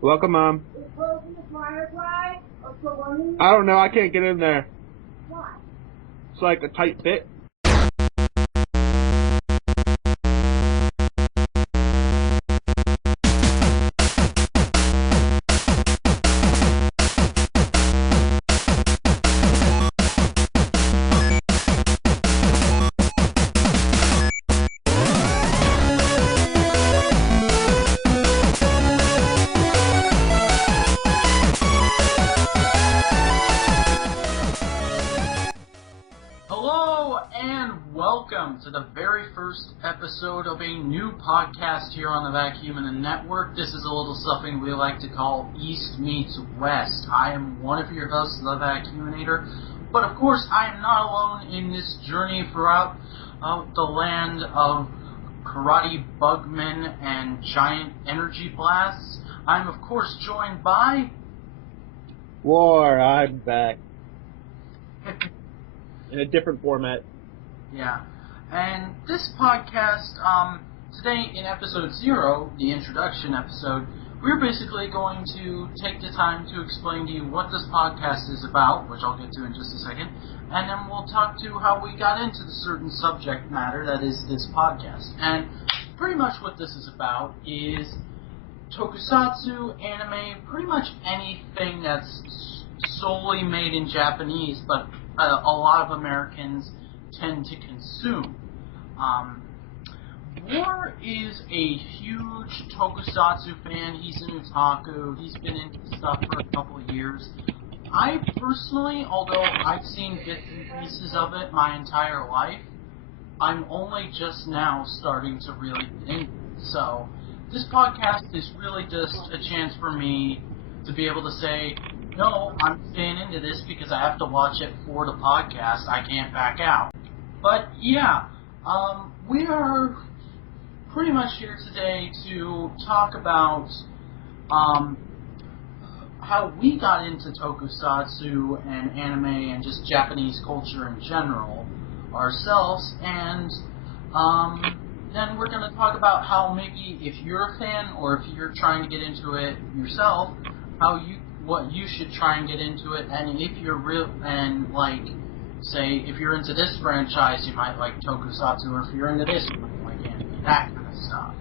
Welcome, Mom. I don't know. I can't get in there. Why? It's like a tight fit. To the very first episode of a new podcast here on the Vacuumina Network. This is a little something we like to call East Meets West. I am one of your hosts, the Vacuuminator, but of course I am not alone in this journey throughout the land of karate bugmen and giant energy blasts. I'm of course joined by... War, I'm back. In a different format. Yeah. And this podcast, today in episode 0, the introduction episode, we're basically going to take the time to explain to you what this podcast is about, which I'll get to in just a second, and then we'll talk to how we got into the certain subject matter that is this podcast. And pretty much what this is about is tokusatsu, anime, pretty much anything that's solely made in Japanese, but a lot of Americans tend to consume. War is a huge tokusatsu fan. He's an otaku. He's been into stuff for a couple of years. I personally, although I've seen bits and pieces of it my entire life, I'm only just now starting to really get into it. So this podcast is really just a chance for me to be able to say, no, I'm staying into this because I have to watch it for the podcast. I can't back out. But yeah, we are pretty much here today to talk about how we got into tokusatsu and anime and just Japanese culture in general ourselves, and then we're going to talk about how maybe if you're a fan or if you're trying to get into it yourself, what you should try and get into it, and if you're say, if you're into this franchise, you might like tokusatsu, or if you're into this, you might like anime, that kind of stuff.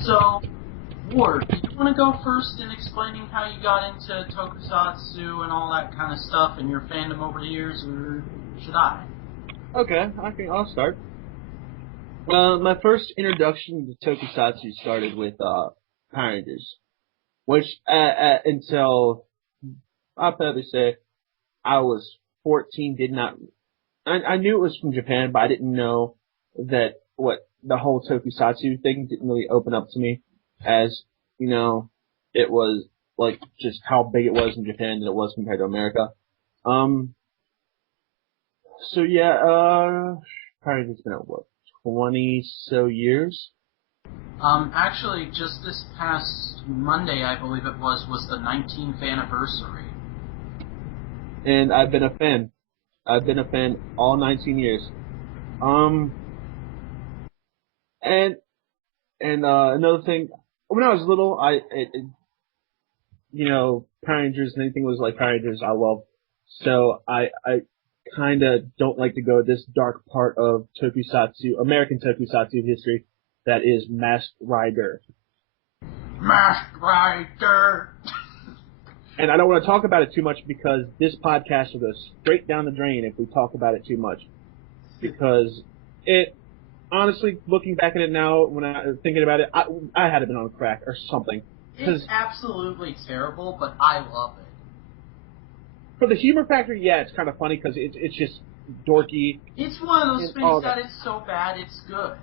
So, Ward, do you want to go first in explaining how you got into tokusatsu and all that kind of stuff and your fandom over the years, or should I? Okay, I'll start. My first introduction to tokusatsu started with Power Rangers, which until I'll probably say I was 14, I knew it was from Japan, but I didn't know that the whole tokusatsu thing didn't really open up to me, as, you know, it was like just how big it was in Japan than it was compared to America. So yeah, probably it's been 20 so years? Actually, just this past Monday, I believe it was the 19th anniversary. And I've been a fan. I've been a fan all 19 years. And another thing, when I was little, Power Rangers and anything was like Power Rangers, I loved. So I kind of don't like to go this dark part of tokusatsu, American tokusatsu history, that is Masked Rider. Masked Rider! And I don't want to talk about it too much because this podcast will go straight down the drain if we talk about it too much. Because it, honestly, looking back at it now, when I'm thinking about it, I had to been on crack or something. It's absolutely terrible, but I love it. For the humor factor, yeah, it's kind of funny because it's just dorky. It's one of those things that it's so bad it's good.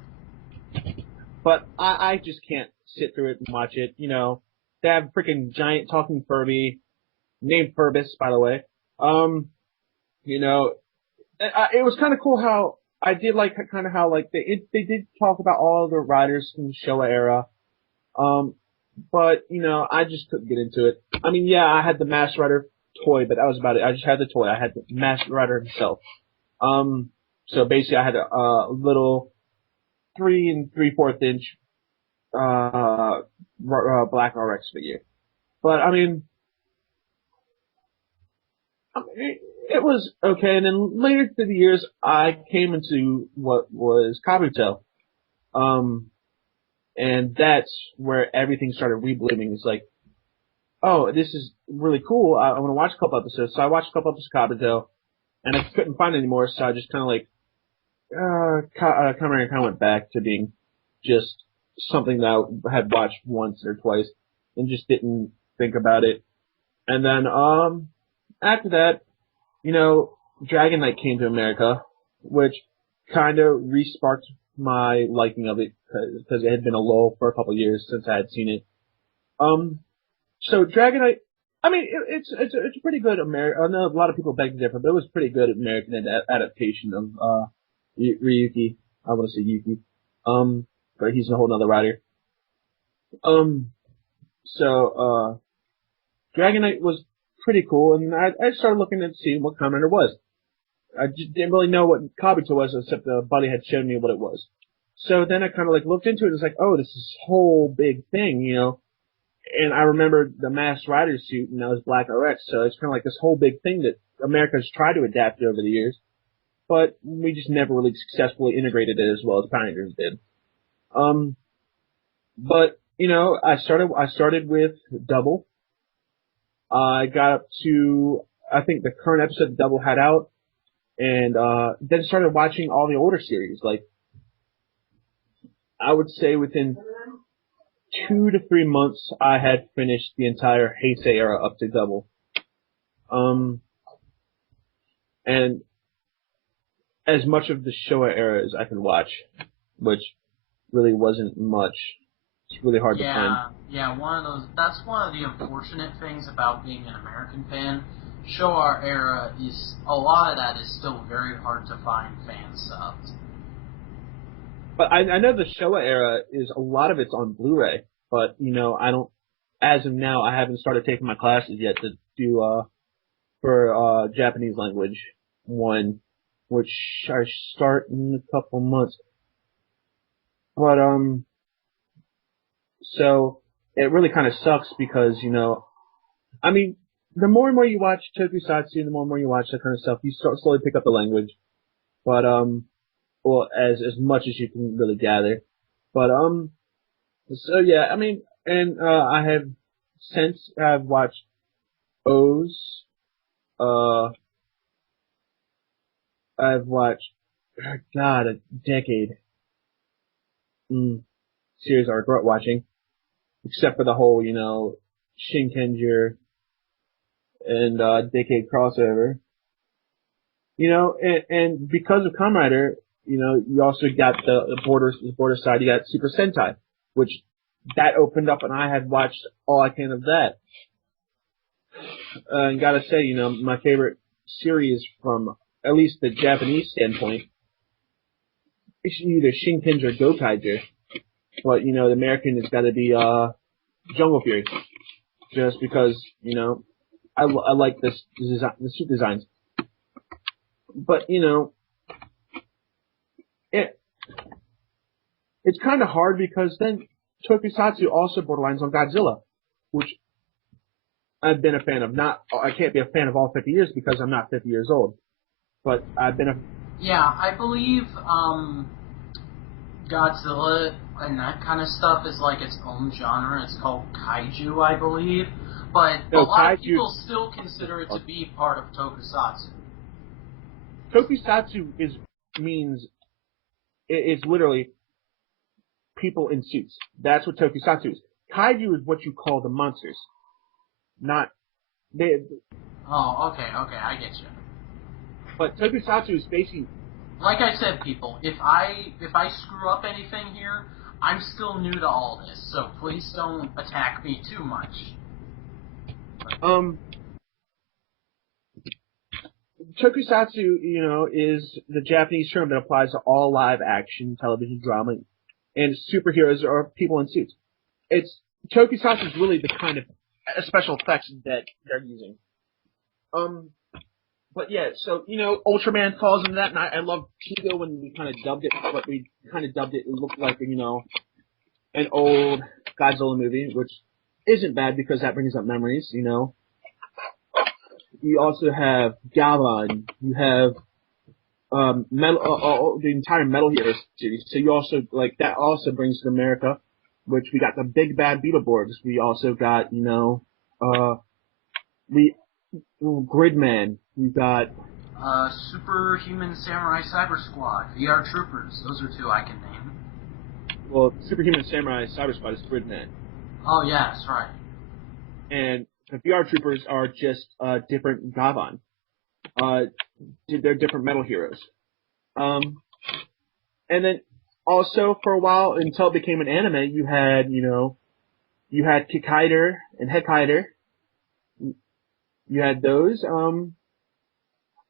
But I just can't sit through it and watch it, you know. They have a freaking giant talking Furby, named Furbus, by the way. It was kind of cool how I did like kind of how like they did talk about all the riders from the Showa era. But you know, I just couldn't get into it. I mean, yeah, I had the Masked Rider toy, but that was about it. I just had the toy. I had the Masked Rider himself. So basically, I had a little 3 3/4 inch Black RX figure. But I mean, it was okay. And then later through the years, I came into what was Kabuto. And that's where everything started reblooming. It's like, oh, this is really cool. I want to watch a couple episodes. So I watched a couple episodes of Kabuto, and I couldn't find it anymore. So I just kind of like, Kamen Rider kind of went back to being just something that I had watched once or twice and just didn't think about it. And then, after that, Dragon Knight came to America, which kind of re-sparked my liking of it because it had been a lull for a couple of years since I had seen it. So Dragon Knight, I mean, it's a pretty good American. I know a lot of people beg to differ, but it was pretty good American adaptation of Ryuki. I want to say Yuki. But he's a whole nother writer. So Dragon Knight was pretty cool, and I started looking at seeing what Kamen Rider was. I just didn't really know what Kabuto was, except the buddy had shown me what it was. So then I kind of like looked into it, and it's like, oh, this is this whole big thing, And I remember the Masked Rider suit, and that was Black RX, so it's kind of like this whole big thing that America's tried to adapt over the years, but we just never really successfully integrated it as well as Pioneers did. But I started with Double. I got up to, I think, the current episode Double had out, and then started watching all the older series. Like, I would say within 2 to 3 months, I had finished the entire Heisei era up to Double. And as much of the Showa era as I can watch, which really wasn't much. It's really hard to find. Yeah, that's one of the unfortunate things about being an American fan. Showa era is, a lot of that is still very hard to find fan subs. But I know the Showa era is, a lot of it's on Blu-ray, but, I don't, as of now, I haven't started taking my classes yet to do, for, Japanese language one, which I start in a couple months. But, so, it really kind of sucks because, I mean, the more and more you watch tokusatsu, the more and more you watch that kind of stuff, you slowly pick up the language. But, well, as much as you can really gather. But, so yeah, I mean, and, I've watched O's, I've watched, God, a decade, series I regret watching, except for the whole, Shinkenger and, decade crossover. And because of Kamen Rider, you also got the border side, you got Super Sentai, which that opened up, and I had watched all I can of that. And gotta say, my favorite series from at least the Japanese standpoint is either Shinkenger or Gokaiger. But, the American has gotta be, Jungle Fury. Just because, I like the suit designs. But, it's kind of hard because then Tokusatsu also borderlines on Godzilla, which I've been a fan of. I can't be a fan of all 50 years because I'm not 50 years old. But I've been a... Yeah, I believe, Godzilla and that kind of stuff is like its own genre. It's called Kaiju, I believe. But a lot of people still consider it to be part of Tokusatsu. Tokusatsu means it's literally people in suits. That's what Tokusatsu is. Kaiju is what you call the monsters. Not they. Oh, okay, I get you. But Tokusatsu is basically, like I said, people. If I screw up anything here, I'm still new to all this, so please don't attack me too much. Tokusatsu, is the Japanese term that applies to all live action television drama, and superheroes are people in suits. Tokusatsu is really the kind of special effects that they're using. But yeah, so, Ultraman falls into that, and I love Tigo when we kind of dubbed it, but we kind of dubbed it, it looked like, an old Godzilla movie, which isn't bad because that brings up memories, you know. You also have Galvan. You have metal, the entire Metal Hero series. So you also like that also brings to America, which we got the big bad Beetleborgs. We also got we Gridman. We got Superhuman Samurai Cyber Squad, VR Troopers. Those are two I can name. Superhuman Samurai Cyber Squad is Gridman, Oh, yeah, that's right. and the VR Troopers are just different Gavan. They're different Metal Heroes. And then also for a while until it became an anime, you had Kikaider and Hekaider. You had those.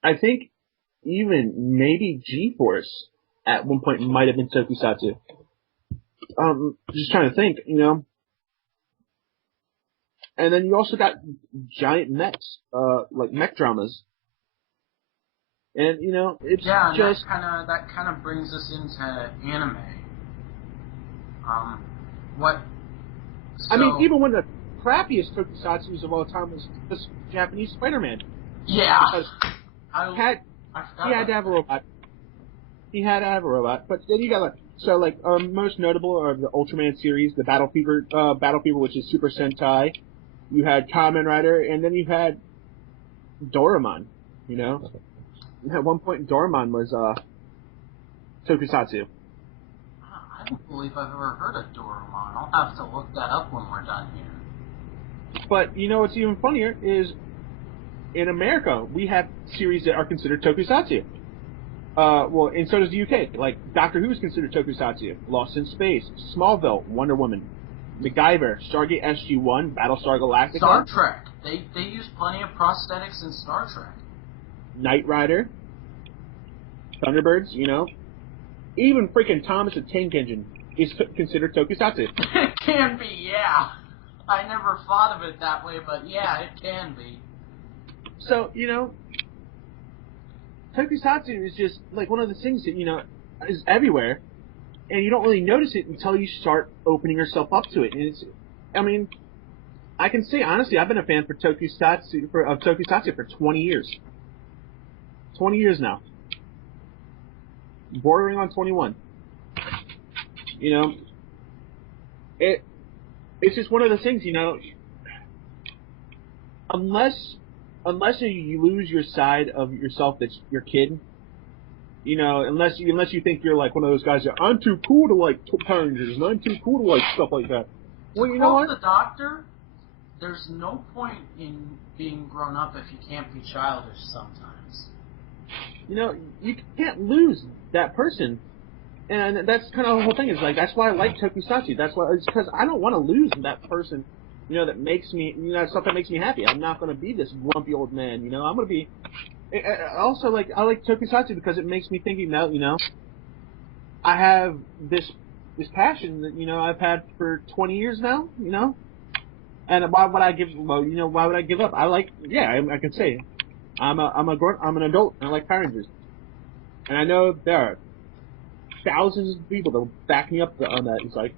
I think even maybe G-Force at one point might have been tokusatsu. Just trying to think, you know. And then you also got giant mechs, like mech dramas. And you know, it's just that kind of brings us into anime. What? So, I mean, even one of the crappiest tokusatsus of all time was this Japanese Spider-Man. Yeah. Because he had to have a robot. He had to have a robot. But then you got most notable are the Ultraman series, the Battle Fever, which is Super Sentai. You had Kamen Rider, and then you had Doraemon. You know, at one point Doraemon was tokusatsu. I don't believe I've ever heard of Doraemon. I'll have to look that up when we're done here. But you know what's even funnier is in America we have series that are considered tokusatsu. And so does the UK. Like Doctor Who is considered tokusatsu. Lost in Space, Smallville, Wonder Woman, MacGyver, Stargate SG-1, Battlestar Galactica, Star Trek. They use plenty of prosthetics in Star Trek. Knight Rider, Thunderbirds. You know, even freaking Thomas the Tank Engine is considered tokusatsu. It can be, yeah. I never thought of it that way, but yeah, it can be. So you know, tokusatsu is just like one of the things that, you know, is everywhere, and you don't really notice it until you start opening yourself up to it. And I mean, I can say honestly, I've been a fan of tokusatsu for 20 years. 20 years now. Bordering on 21. You know, it's just one of those things, you know, unless you lose your side of yourself that's your kid, you know, unless you think you're like one of those guys that I'm too cool to like Power Rangers and I'm too cool to like stuff like that. Well, you know what? The Doctor, there's no point in being grown up if you can't be childish sometimes. You know, you can't lose that person. And that's kind of the whole thing. Is like that's why I like tokusatsu. That's why it's because I don't want to lose that person. You know, that makes me, you know, stuff that makes me happy. I'm not going to be this grumpy old man. You know, I'm going to be. Also, like I like tokusatsu because it makes me think about, you know, I have this passion that, you know, I've had for 20 years now. You know, and why would I give? Well, you know, why would I give up? I can say, I'm an adult and I like Power Rangers, and I know there are thousands of people that will back me up on that. It's like,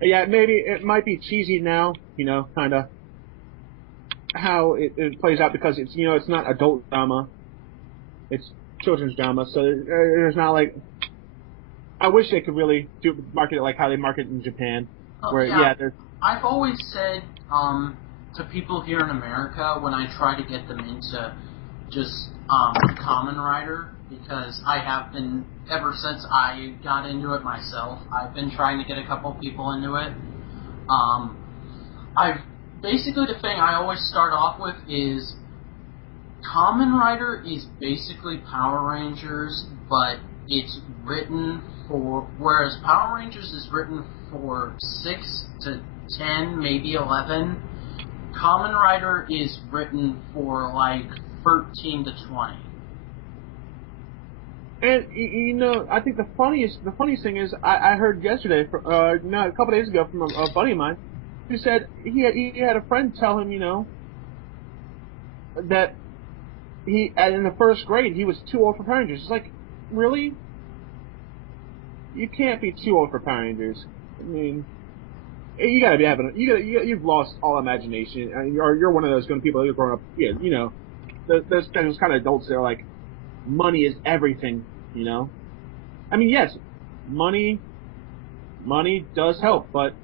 yeah, maybe it might be cheesy now, you know, kind of how it plays out because it's, you know, it's not adult drama, it's children's drama, so there's not like. I wish they could really market it like how they market it in Japan, where there's. I've always said to people here in America when I try to get them into just Kamen Rider, because I have been, ever since I got into it myself, I've been trying to get a couple people into it. Basically the thing I always start off with is Kamen Rider is basically Power Rangers, but it's written for, whereas Power Rangers is written for 6 to 10, maybe 11, Kamen Rider is written for like 13 to 20. And you know, I think the funniest thing is I heard yesterday, a couple days ago, from a buddy of mine, who said he had a friend tell him, you know, that in the first grade he was too old for Power Rangers. It's like, really? You can't be too old for Power Rangers. I mean, You gotta be having, you've lost all imagination, and you're one of those kind of people that are growing up, yeah, those kind of adults that are like, money is everything, I mean, yes, money, money does help, but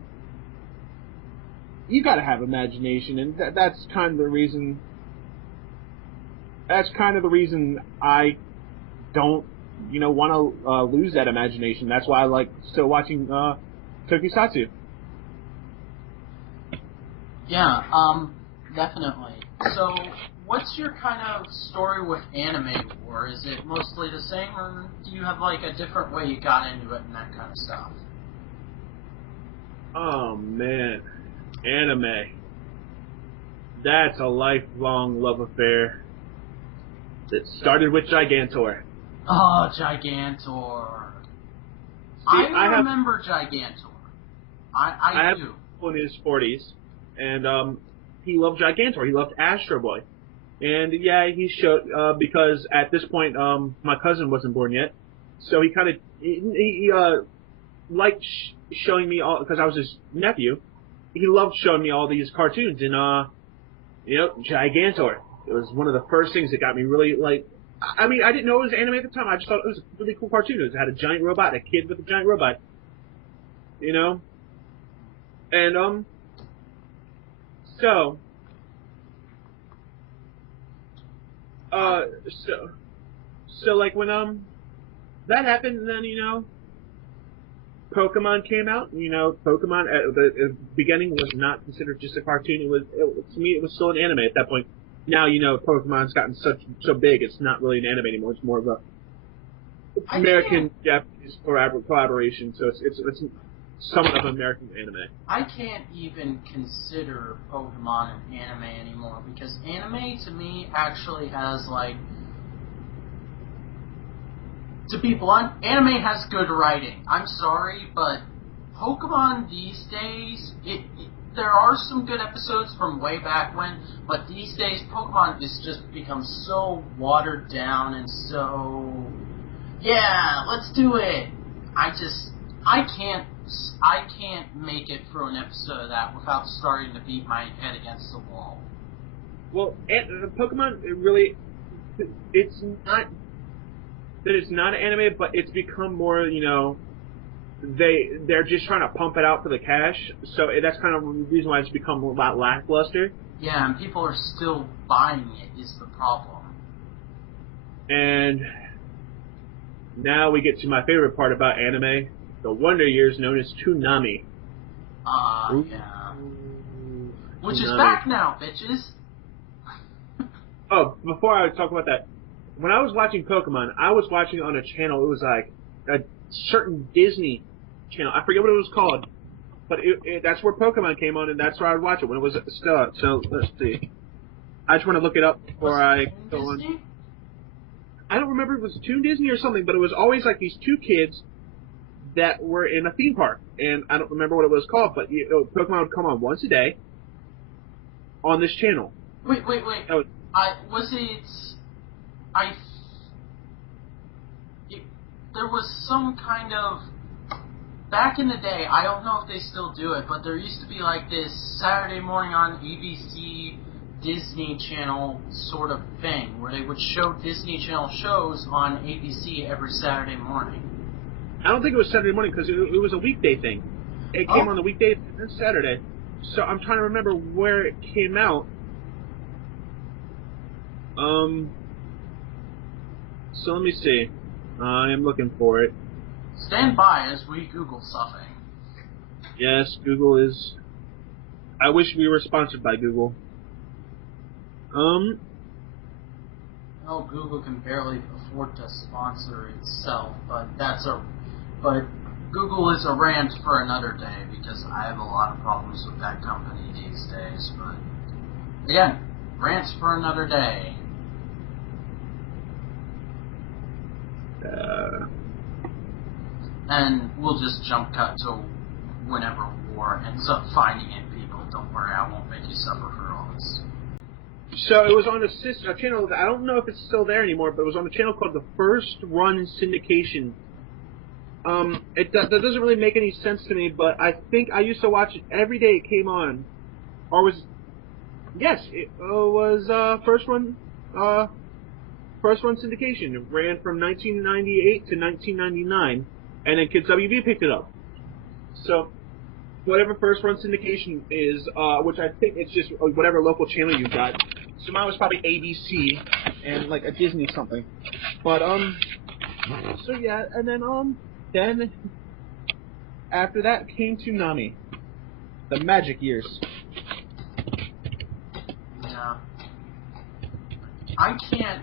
you gotta have imagination, and that's kind of the reason, I don't, want to lose that imagination. That's why I like still watching Tokusatsu. Yeah, definitely. So, what's your kind of story with anime war? Is it mostly the same, or do you have like a different way you got into it and that kind of stuff? Oh man, anime. That's a lifelong love affair that started with Gigantor. Oh, Gigantor. See, I remember Gigantor. I I have do. in his 40s, and he loved Gigantor. He loved Astro Boy. And yeah, he showed because at this point, my cousin wasn't born yet, so he kind of liked showing me all because I was his nephew. He loved showing me all these cartoons, and Gigantor. It was one of the first things that got me really like. I mean, I didn't know it was anime at the time. I just thought it was a really cool cartoon. It had a giant robot, a kid with a giant robot, and so. So like when that happened, and then Pokemon came out. Pokemon at the beginning was not considered just a cartoon. To me it was still an anime at that point. Now Pokemon's gotten so big, it's not really an anime anymore. It's more of a American Japanese collaboration. So it's somewhat of an American anime. I can't even consider Pokemon an anime anymore because anime to me actually has like. To be blunt, anime has good writing. I'm sorry, but Pokemon these days, there are some good episodes from way back when, but these days Pokemon has just become so watered down and so, yeah, let's do it. I can't make it through an episode of that without starting to beat my head against the wall. Well, Pokemon, it's not that it's not an anime, but it's become more, they're just trying to pump it out for the cash. So that's kind of the reason why it's become a lot lackluster. Yeah, and people are still buying it is the problem. And now we get to my favorite part about anime, the Wonder Years known as Toonami. Yeah. Which is back now, bitches. Oh, before I talk about that, when I was watching Pokemon, I was watching on a channel. It was like a certain Disney channel. I forget what it was called, but that's where Pokemon came on, and that's where I would watch it when it was still up. So let's see. I just want to look it up before I go on. I don't remember if it was Toon Disney or something, but it was always like these two kids that were in a theme park, and I don't remember what it was called, but Pokemon would come on once a day on this channel. Wait. There was some kind of back in the day. I don't know if they still do it, but there used to be like this Saturday morning on ABC Disney Channel sort of thing where they would show Disney Channel shows on ABC every Saturday morning. I don't think it was Saturday morning because it was a weekday thing. It came on the weekday and Saturday. So I'm trying to remember where it came out. So let me see. I am looking for it. Stand by as we Google something. Yes, Google is. I wish we were sponsored by Google. Oh, Google can barely afford to sponsor itself, but Google is a rant for another day because I have a lot of problems with that company these days. But again, rants for another day. And we'll just jump cut to whenever war ends up finding it, people. Don't worry, I won't make you suffer for all this. So it was on a channel that I don't know if it's still there anymore, but it was on a channel called the First Run Syndication. That doesn't really make any sense to me, but I think I used to watch it every day it came on. Or was, yes, it was, first run syndication. It ran from 1998 to 1999, and then Kids WB picked it up. So, whatever first run syndication is, which I think it's just whatever local channel you got. So mine was probably ABC and like a Disney something. But so yeah, and then after that came Toonami, the magic years. Yeah. I can't.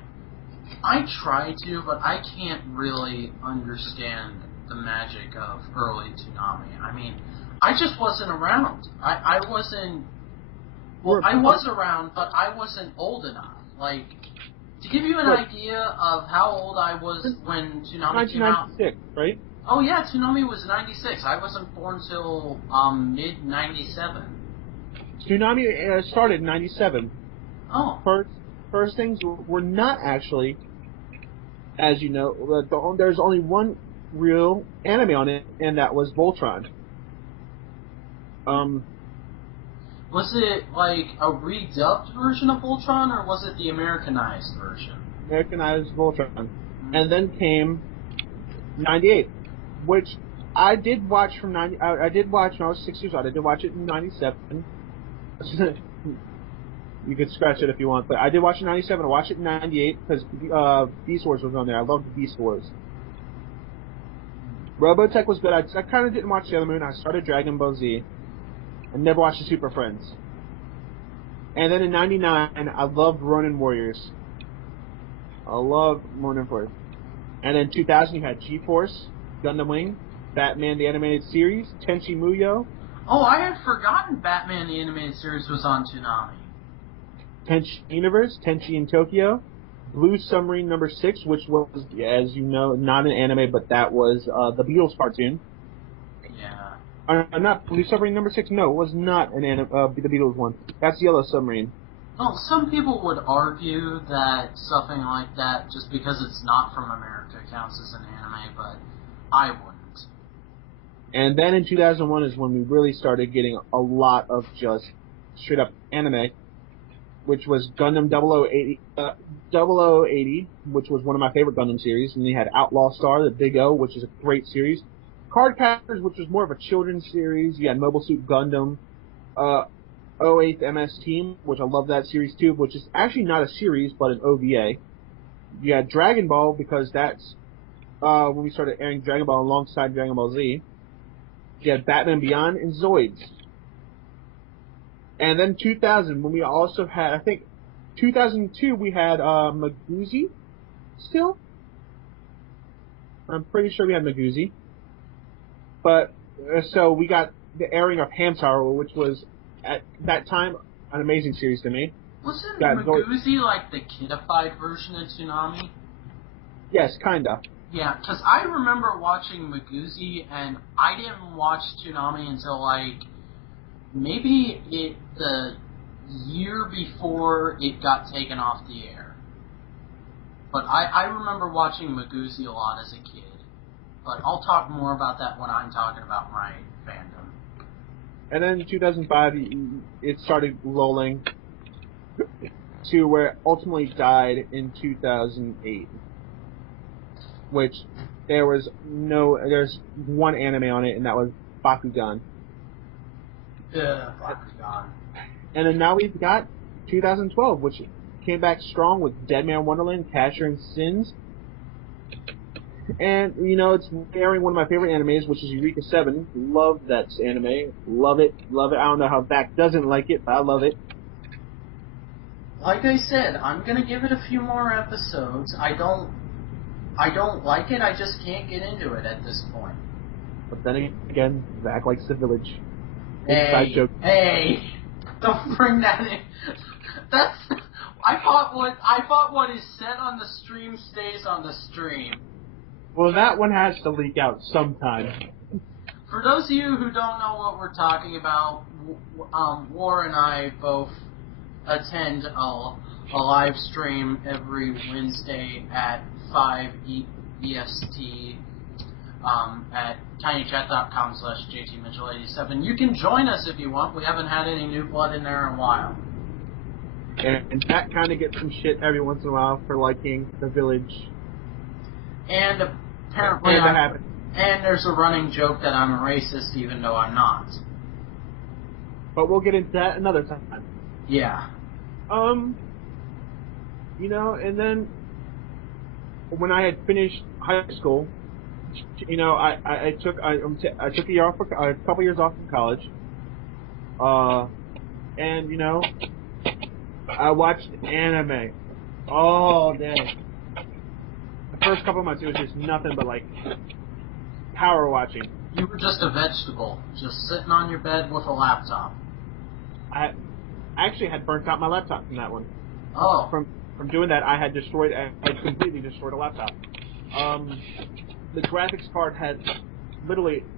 I try to, but I can't really understand the magic of early Toonami. I mean, I just wasn't around. I wasn't. Well, I was around, but I wasn't old enough. Like, to give you an idea of how old I was when Toonami came out. 1996, right? Oh yeah, Toonami was 96. I wasn't born till mid 97. Toonami started in 97. Oh. First things were not actually, as you know, there's only one real anime on it, and that was Voltron. Was it like a redubbed version of Voltron, or was it the Americanized version? Americanized Voltron. Mm-hmm. And then came 98, which I did watch from 90. I did watch when I was 6 years old. I did watch it in 97. You could scratch it if you want, but I did watch it in 97. I watched it in 98 because Beast Wars was on there. I loved Beast Wars. Robotech was good. I kind of didn't watch Sailor Moon. I started Dragon Ball Z. I never watched the Super Friends. And then in 99, I loved Ronin Warriors. And then 2000, you had G-Force, Gundam Wing, Batman the Animated Series, Tenchi Muyo. Oh, I had forgotten Batman the Animated Series was on Toonami. Tenchi Universe, Tenchi in Tokyo, Blue Submarine number 6, which was, as you know, not an anime, but that was the Beatles cartoon. Yeah. Not Blue Submarine number 6. No, it was not the Beatles one. That's Yellow Submarine. Well, some people would argue that something like that, just because it's not from America, counts as an anime, but I wouldn't. And then in 2001 is when we really started getting a lot of just straight up anime, which was Gundam 0080, which was one of my favorite Gundam series. And you had Outlaw Star, the Big O, which is a great series. Cardcaptors, which was more of a children's series. You had Mobile Suit Gundam, 08th MS Team, which I love that series too, which is actually not a series, but an OVA. You had Dragon Ball, because that's when we started airing Dragon Ball alongside Dragon Ball Z. You had Batman Beyond and Zoids. And then 2000, when we also had, I think, 2002, we had Maguzi still. I'm pretty sure we had Maguzi. But, so we got the airing of Hamtaro, which was, at that time, an amazing series to me. Wasn't Maguzi like the kidified version of Toonami? Yes, kinda. Yeah, because I remember watching Maguzi, and I didn't watch Toonami until, like, maybe the year before it got taken off the air. But I remember watching Maguzi a lot as a kid. But I'll talk more about that when I'm talking about my fandom. And then in 2005, it started lulling to where it ultimately died in 2008. Which there's one anime on it, and that was Bakugan. Yeah, Bakugan. And then now we've got 2012, which came back strong with Dead Man Wonderland, Casher and Sins. And, you know, it's airing one of my favorite animes, which is Eureka 7. Love that anime. Love it. Love it. I don't know how Vac doesn't like it, but I love it. Like I said, I'm going to give it a few more episodes. I don't like it, I just can't get into it at this point. But then again, Vac likes The Village. Hey, don't bring that in. That's... I thought what is said on the stream stays on the stream. Well, that one has to leak out sometime. For those of you who don't know what we're talking about, War and I both attend a live stream every Wednesday at 5 EST at tinychat.com/JTMitchell87. You can join us if you want. We haven't had any new blood in there in a while. And Jack kind of gets some shit every once in a while for liking The Village. And apparently, and there's a running joke that I'm a racist, even though I'm not. But we'll get into that another time. Yeah. You know, and then when I had finished high school, you know, I took a year off, a couple years off from college. And you know, I watched anime all day. The first couple of months, it was just nothing but like power watching. You were just a vegetable, just sitting on your bed with a laptop. I actually had burnt out my laptop from that one. Oh. From doing that, I had completely destroyed a laptop. The graphics card had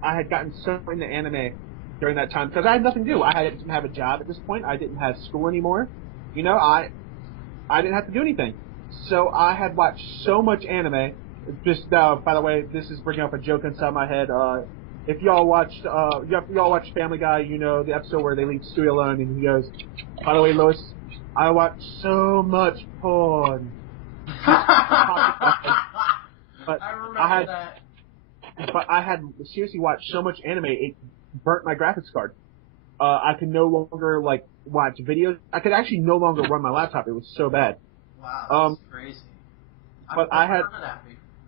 I had gotten so into anime during that time because I had nothing to do. I didn't have a job at this point. I didn't have school anymore. You know, I didn't have to do anything. So I had watched so much anime. Just by the way, this is bringing up a joke inside my head. If y'all watched Family Guy, you know the episode where they leave Stewie alone and he goes, "By the way, Lois, I watched so much porn." But I remember that. But I had seriously watched so much anime, it burnt my graphics card. I could no longer watch videos. I could actually no longer run my laptop. It was so bad. Wow, that's crazy. But I've never heard of that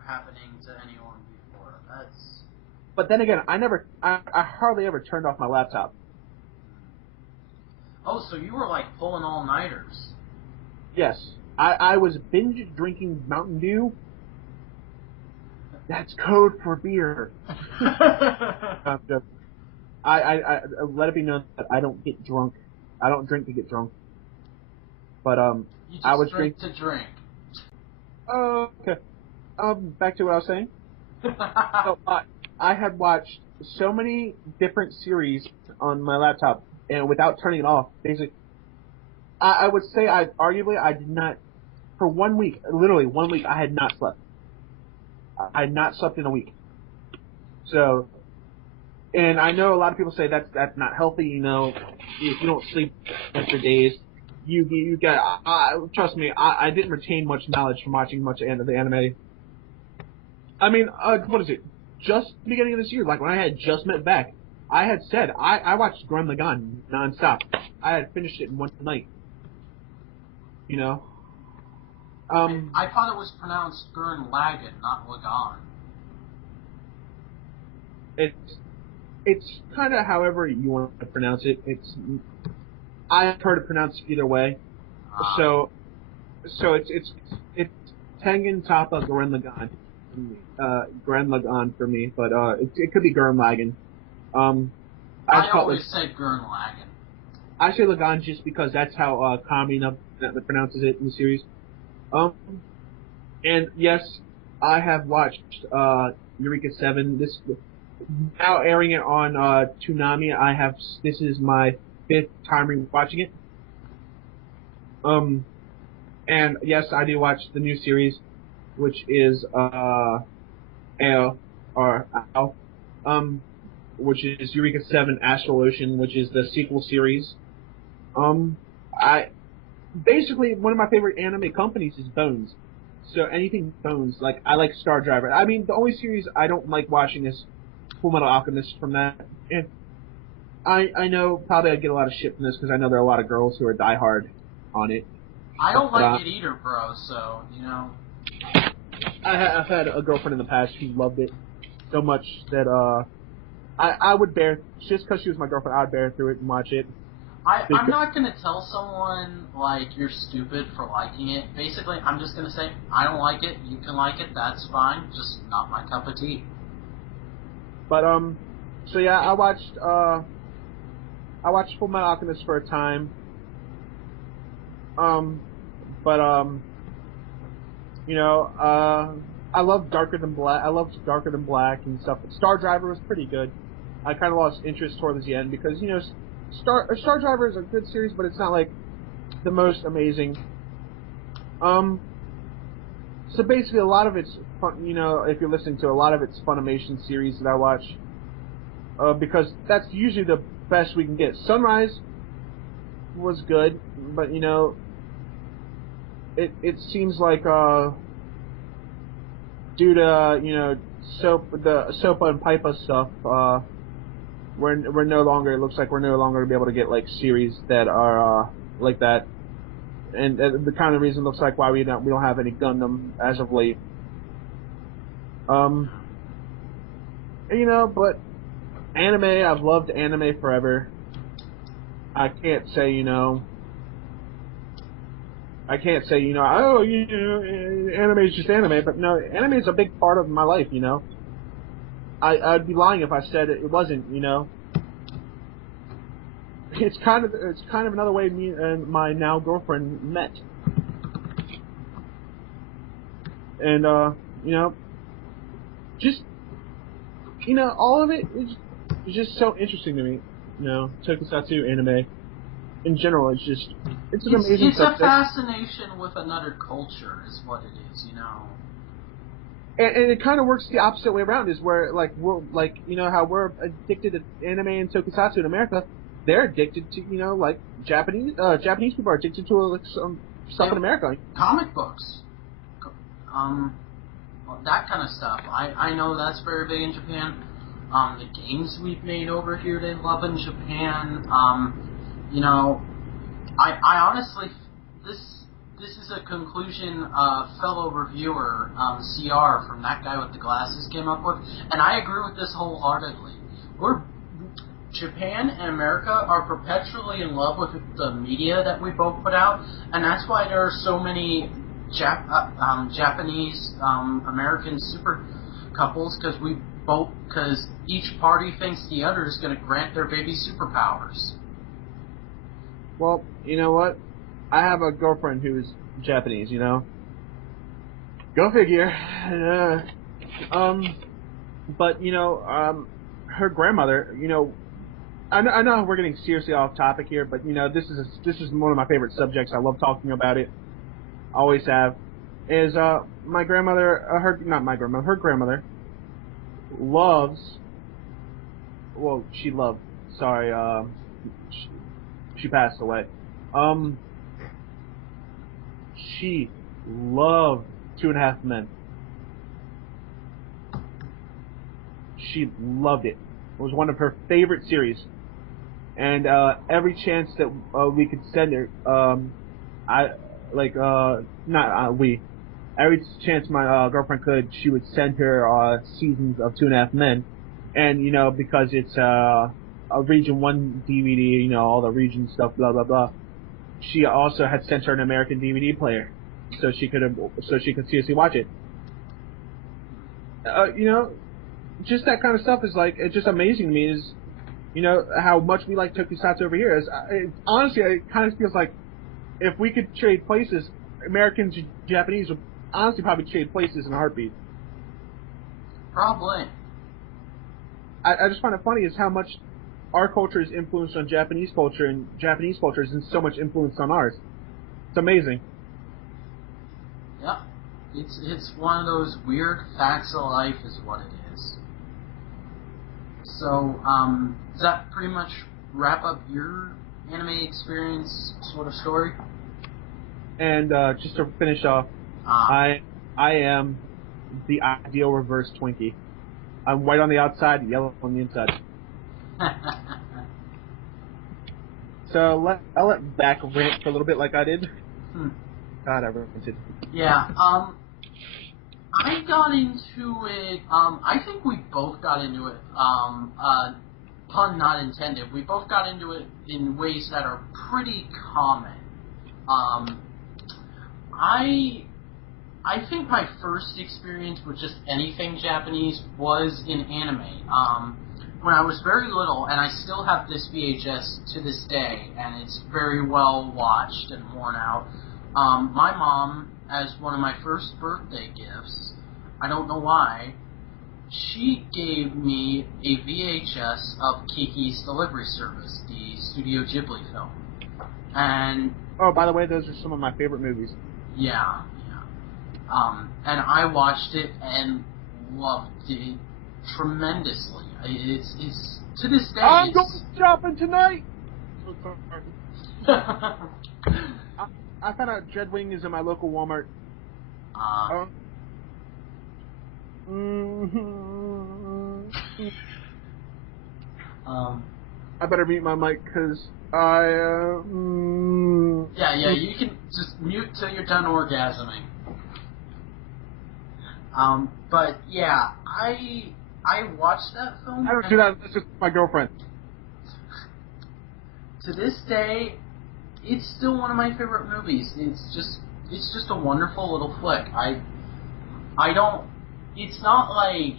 happening to anyone before. That's. But then again, I hardly ever turned off my laptop. Oh, so you were pulling all-nighters. Yes. I was binge drinking Mountain Dew. That's code for beer. I let it be known that I don't get drunk. I don't drink to get drunk. But you just I was drink to drink. Oh, okay. Back to what I was saying. So, I had watched so many different series on my laptop, and without turning it off, basically, I would say I did not, for 1 week, literally 1 week, I had not slept. I had not slept in a week. So, and I know a lot of people say that's not healthy, you know, if you don't sleep for days, you got, trust me, I didn't retain much knowledge from watching much of the anime. I mean, what is it? Just the beginning of this year, when I had just met Vac, I had said, I watched Gurren Lagann nonstop. I had finished it in one night. You know? I thought it was pronounced Gurren Lagann, not Lagann. It's kind of however you want to pronounce it. I've heard it pronounced either way. So it's Tengen Toppa Gurren Lagann. Gurren Lagann for me, but it could be Gurren Lagann. I always say Gurren Lagann. I say Lagann just because that's how Kamen pronounces it in the series. And yes, I have watched Eureka 7. This now airing it on Toonami. This is my 5th time rewatching it. And yes, I do watch the new series, which is which is Eureka 7 Astral Ocean, which is the sequel series. Basically one of my favorite anime companies is Bones. So anything Bones, I like Star Driver. I mean, the only series I don't like watching is Fullmetal Alchemist from that. And I know probably I'd get a lot of shit from this because I know there are a lot of girls who are diehard on it. I don't like it either, bro, so, you know. I've had a girlfriend in the past who loved it so much that I would bear, just because she was my girlfriend, I would bear through it and watch it. I'm not going to tell someone, you're stupid for liking it. Basically, I'm just going to say, I don't like it, you can like it, that's fine, just not my cup of tea. But, so yeah, I watched Fullmetal Alchemist for a time. You know, I love Darker Than Black. I loved Darker Than Black and stuff. But Star Driver was pretty good. I kind of lost interest towards the end because, you know, Star Driver is a good series, but it's not the most amazing. So basically, a lot of it's fun. You know, if you're listening to a lot of it's Funimation series that I watch, because that's usually the best we can get. Sunrise was good, but you know, it seems like due to you know the Sopa and Pipa stuff, we're no longer. It looks like we're no longer gonna be able to get like series that are like that, and the kind of reason looks like why we don't have any Gundam as of late. You know, but anime, I've loved anime forever. I can't say you know. Oh, you know, anime is just anime, but no, anime is a big part of my life, you know. I'd be lying if I said it wasn't, you know. It's kind of another way me and my now girlfriend met. And you know, just you know, all of it is just so interesting to me. You know, tokusatsu, anime, in general, it's an amazing It's subject. a fascination with another culture, is what it is, you know. And it kind of works the opposite way around, is where like we're like you know how we're addicted to anime and tokusatsu in America, they're addicted to you know like Japanese people are addicted to like some stuff in America. Comic books, that kind of stuff. I know that's very big in Japan. The games we've made over here they love in Japan. You know, I honestly this is a conclusion fellow reviewer CR from that guy with the glasses came up with, and I agree with this wholeheartedly. Japan and America are perpetually in love with the media that we both put out, and that's why there are so many Japanese American super couples, because each party thinks the other is going to grant their baby superpowers. Well, you know what? I have a girlfriend who's Japanese. You know, go figure. But you know, her grandmother. You know, I know we're getting seriously off topic here, but you know, this is one of my favorite subjects. I love talking about it. Always have. Is my grandmother? Her grandmother loves. Well, she loved. Sorry, she passed away. She loved 2.5 Men. She loved it. It was one of her favorite series. And every chance that we could send her, every chance my girlfriend could, she would send her seasons of 2.5 Men. And you know, because it's a Region 1 DVD, you know, all the region stuff, blah blah blah. She also had sent her an American DVD player, so she could seriously watch it. You know, just that kind of stuff is like it's just amazing to me. Is you know how much we like tokusatsu over here. Honestly, it kind of feels like if we could trade places, Americans and Japanese would honestly probably trade places in a heartbeat. Probably. I just find it funny is how much our culture is influenced on Japanese culture, and Japanese culture isn't so much influenced on ours. It's amazing. Yeah. It's one of those weird facts of life is what it is. So, does that pretty much wrap up your anime experience sort of story? And just to finish off, I am the ideal reverse Twinkie. I'm white on the outside, yellow on the inside. So I'll let Vac rant for a little bit like I did. God, I ranted. Yeah, I got into it, I think we both got into it, pun not intended, we both got into it in ways that are pretty common. I think my first experience with just anything Japanese was in anime. When I was very little, and I still have this VHS to this day, and it's very well watched and worn out. My mom, as one of my first birthday gifts, I don't know why, she gave me a VHS of Kiki's Delivery Service, the Studio Ghibli film. And oh, by the way, those are some of my favorite movies. yeah. And I watched it and loved it tremendously. It's to this day. I'm going shopping tonight. I found out Dread Wing is in my local Walmart. I better mute my mic because Yeah, you can just mute till you're done orgasming. But yeah, I watched that film. I don't do that. That's just my girlfriend. To this day, it's still one of my favorite movies. It's just a wonderful little flick. I don't. It's not like.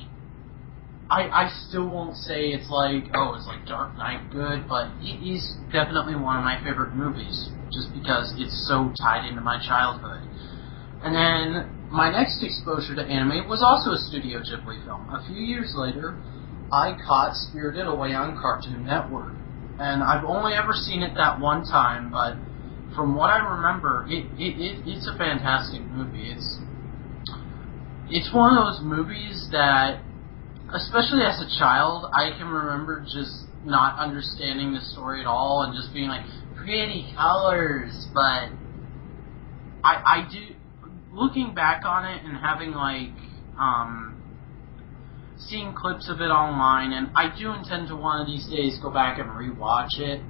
I still won't say it's like, oh, it's like Dark Knight good, but it is definitely one of my favorite movies, just because it's so tied into my childhood. And then my next exposure to anime was also a Studio Ghibli film. A few years later, I caught Spirited Away on Cartoon Network. And I've only ever seen it that one time, but from what I remember, it's a fantastic movie. It's one of those movies that, especially as a child, I can remember just not understanding the story at all and just being like, pretty colors, but I do, looking back on it and having like, seeing clips of it online, and I do intend to one of these days go back and rewatch it,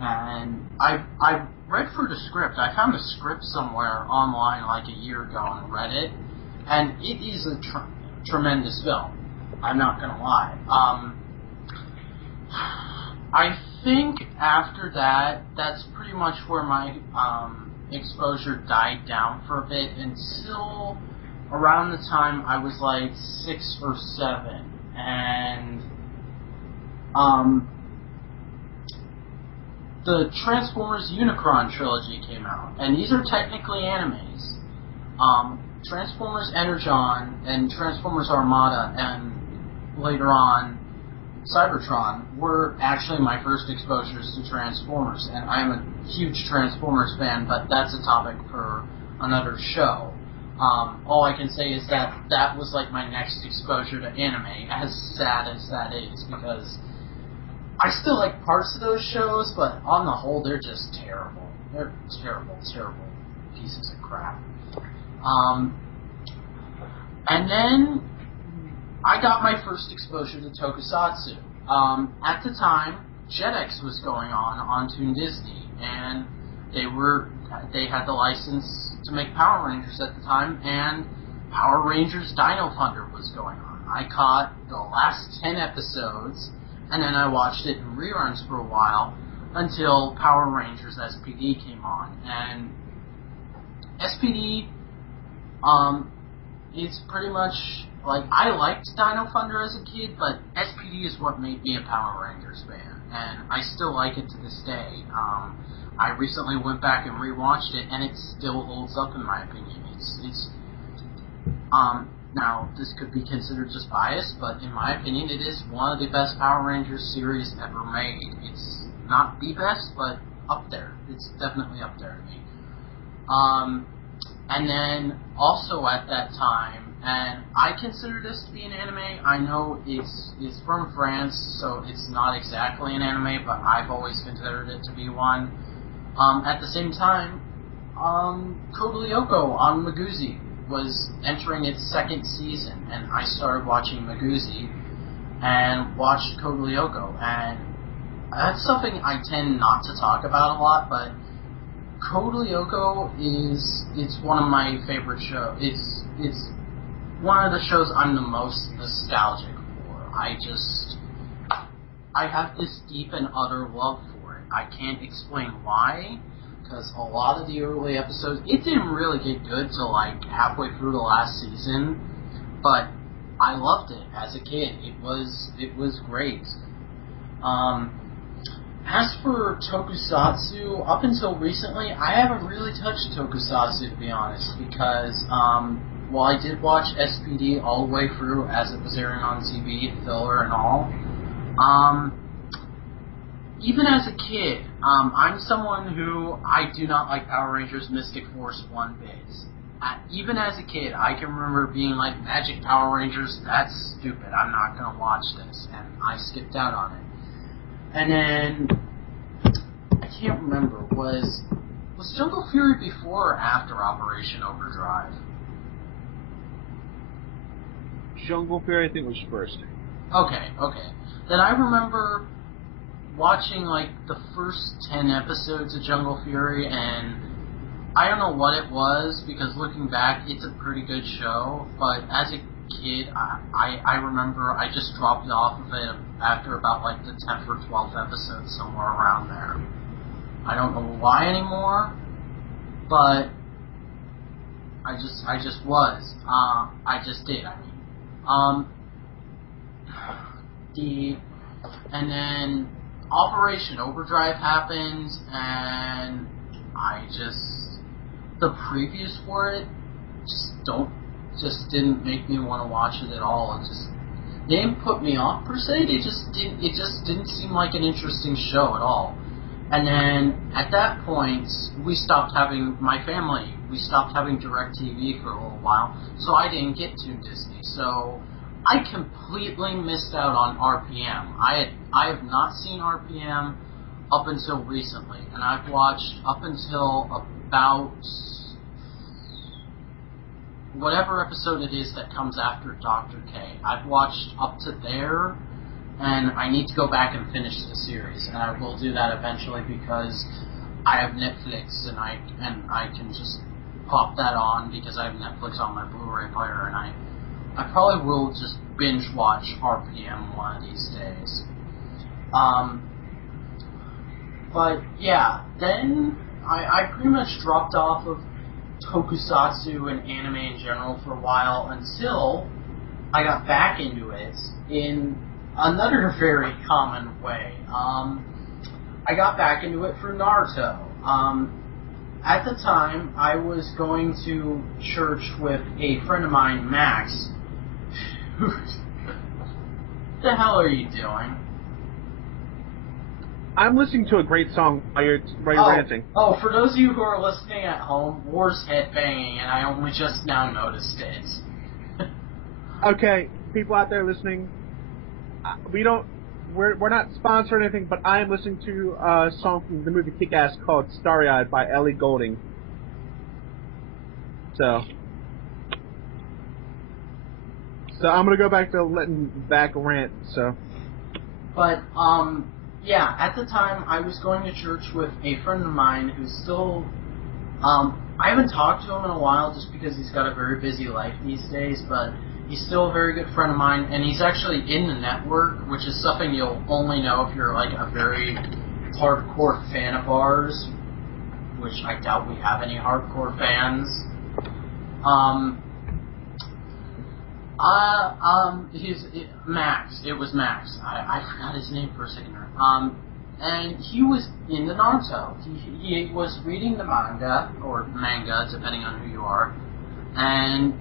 and I've read through the script. I found the script somewhere online like a year ago and read it, and it is a tremendous film. I'm not gonna lie. I think after that, that's pretty much where my exposure died down for a bit until around the time I was like 6 or 7, and the Transformers Unicron trilogy came out, and these are technically animes. Transformers Energon and Transformers Armada and later on Cybertron were actually my first exposures to Transformers, and I'm a huge Transformers fan, but that's a topic for another show. All I can say is that that was like my next exposure to anime, as sad as that is, because I still like parts of those shows, but on the whole, they're just terrible. They're terrible, terrible pieces of crap. And then I got my first exposure to tokusatsu. At the time, Jetix was going on Toon Disney, and they had the license to make Power Rangers at the time, and Power Rangers Dino Thunder was going on. I caught the last 10 episodes, and then I watched it in reruns for a while until Power Rangers SPD came on. And SPD, it's pretty much, like, I liked Dino Thunder as a kid, but SPD is what made me a Power Rangers fan, and I still like it to this day. I recently went back and rewatched it, and it still holds up in my opinion. Now, this could be considered just biased, but in my opinion, it is one of the best Power Rangers series ever made. It's not the best, but up there. It's definitely up there to me. And then, also at that time, and I consider this to be an anime. I know it's from France, so it's not exactly an anime, but I've always considered it to be one. At the same time, Code Lyoko on Maguzi was entering its second season, and I started watching Maguzi and watched Code Lyoko, and that's something I tend not to talk about a lot, but Code Lyoko it's one of my favorite shows. It's one of the shows I'm the most nostalgic for. I have this deep and utter love for it. I can't explain why, because a lot of the early episodes, it didn't really get good till like halfway through the last season, but I loved it as a kid. It was great. As for tokusatsu, up until recently, I haven't really touched tokusatsu, to be honest, because while I did watch SPD all the way through as it was airing on TV, filler and all, even as a kid, I'm someone who, I do not like Power Rangers Mystic Force one bit. even as a kid, I can remember being like, Magic Power Rangers, that's stupid, I'm not going to watch this, and I skipped out on it. And then, I can't remember, was Jungle Fury before or after Operation Overdrive? Jungle Fury, I think, was first. Okay. Then I remember watching, like, the first 10 episodes of Jungle Fury, and I don't know what it was, because looking back, it's a pretty good show, but as a kid, I remember I just dropped off of it after about, like, the 10th or 12th episode, somewhere around there. I don't know why anymore, but I just was. I just did, I mean. And then Operation Overdrive happens, and the previews for it just didn't make me want to watch it at all. They didn't put me off per se. It just didn't seem like an interesting show at all. And then at that point, we stopped having DirecTV for a little while, so I didn't get Toon Disney. So I completely missed out on RPM. I have not seen RPM up until recently, and I've watched up until about whatever episode it is that comes after Dr. K. I've watched up to there, and I need to go back and finish the series, and I will do that eventually because I have Netflix, and I can just pop that on because I have Netflix on my Blu-ray player, and I probably will just binge watch RPM one of these days. But yeah, then I pretty much dropped off of tokusatsu and anime in general for a while until I got back into it in another very common way. I got back into it for Naruto. At the time, I was going to church with a friend of mine, Max. What the hell are you doing? I'm listening to a great song while you're ranting. Oh, for those of you who are listening at home, War's headbanging, and I only just now noticed it. Okay, people out there listening, we're not sponsored or anything, but I am listening to a song from the movie Kick-Ass called Starry Eyed by Ellie Goulding. So I'm gonna go back to letting Vac rant, so. But, yeah, at the time, I was going to church with a friend of mine who's still, I haven't talked to him in a while just because he's got a very busy life these days, but he's still a very good friend of mine, and he's actually in the network, which is something you'll only know if you're, like, a very hardcore fan of ours, which I doubt we have any hardcore fans. Max. It was Max. I forgot his name for a second there. And he was into Naruto. He was reading the manga, or manga, depending on who you are, and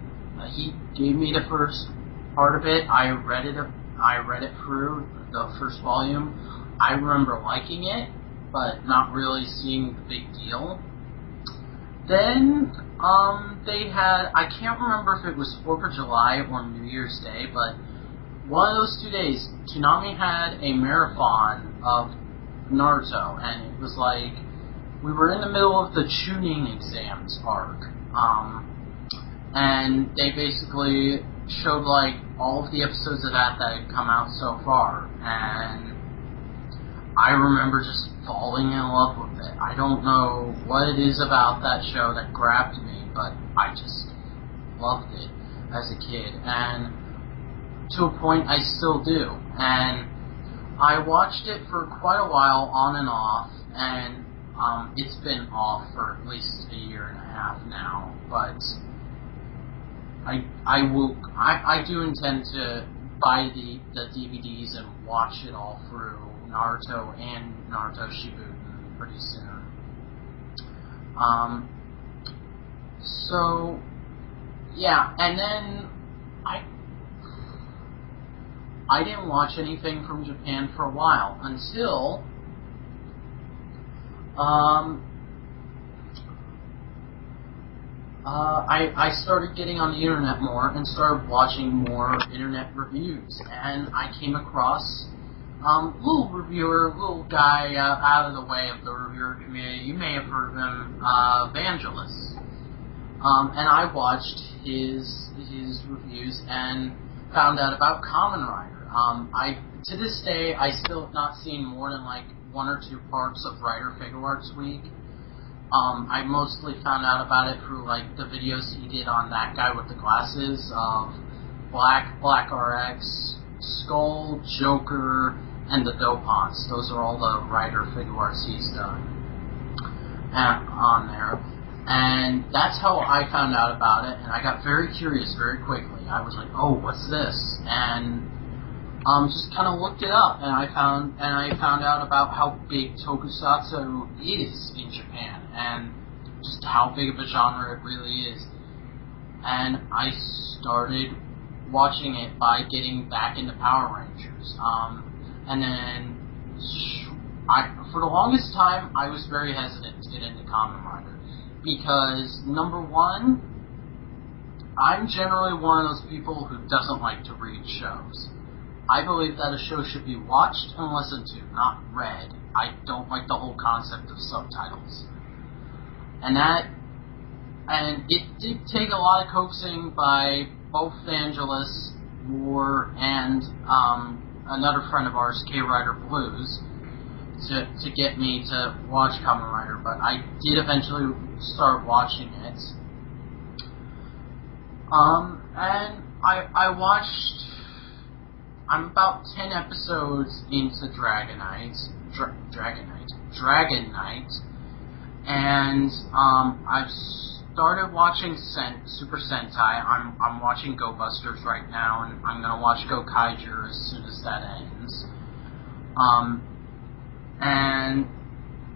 he gave me the first part of it. I read it through, the first volume. I remember liking it, but not really seeing the big deal. Then, they had, I can't remember if it was 4th of July or New Year's Day, but one of those 2 days, Toonami had a marathon of Naruto, and it was like, we were in the middle of the Chunin exams arc, and they basically showed, like, all of the episodes of that had come out so far, and I remember just falling in love with it. I don't know what it is about that show that grabbed me, but I just loved it as a kid, and to a point I still do. And I watched it for quite a while on and off, and it's been off for at least a year and a half now, but I do intend to buy the DVDs and watch it all through, Naruto and Naruto Shippuden, pretty soon. So yeah, and then I didn't watch anything from Japan for a while until I started getting on the internet more and started watching more internet reviews, and I came across little reviewer, little guy out of the way of the reviewer community. You may have heard of him, Vangelis. And I watched his reviews and found out about Kamen Rider. I to this day I still have not seen more than like 1 or 2 parts of Rider Figure Arts Week. I mostly found out about it through like the videos he did on That Guy with the Glasses of Black RX, Skull, Joker, and the Dopants. Those are all the Rider Figure Arts he's done on there. And that's how I found out about it, and I got very curious very quickly. I was like, oh, what's this? And just kind of looked it up, and I found out about how big tokusatsu is in Japan, and just how big of a genre it really is. And I started watching it by getting back into Power Rangers. And then for the longest time, I was very hesitant to get into Kamen Rider because, number one, I'm generally one of those people who doesn't like to read shows. I believe that a show should be watched and listened to, not read. I don't like the whole concept of subtitles. And it did take a lot of coaxing by both Vangelis, War, and another friend of ours, K Rider Blues, to get me to watch Kamen Rider, but I did eventually start watching it. And I watched. I'm about 10 episodes into Dragon Knight, and I've started watching Super Sentai. I'm watching Go Busters right now, and I'm gonna watch Go Kaiju as soon as that ends.